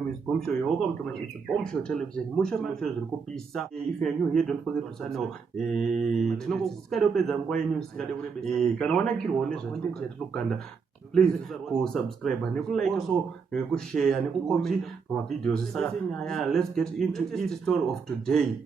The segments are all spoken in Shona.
name is Bombshow. You're welcome to it's Bombshow Television. Musha Musha Zirkupisa. If you're new here, don't forget to sign up. Please go subscribe and like also go share and go comment my videos. Let's get into each story of today.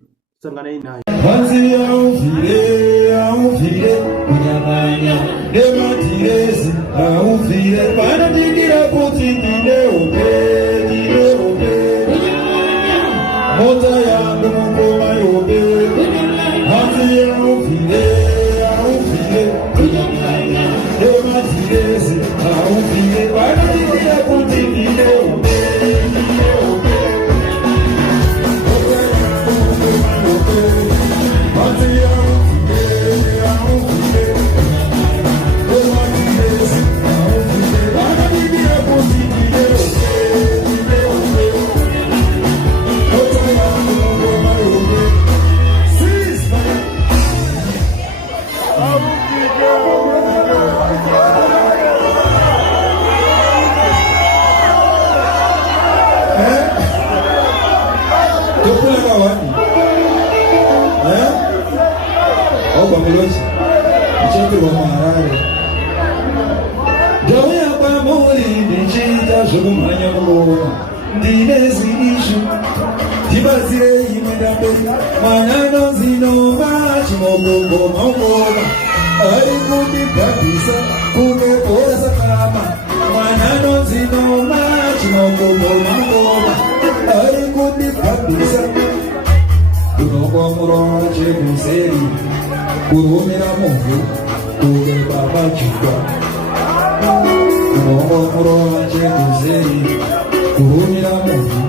Kurumira mungu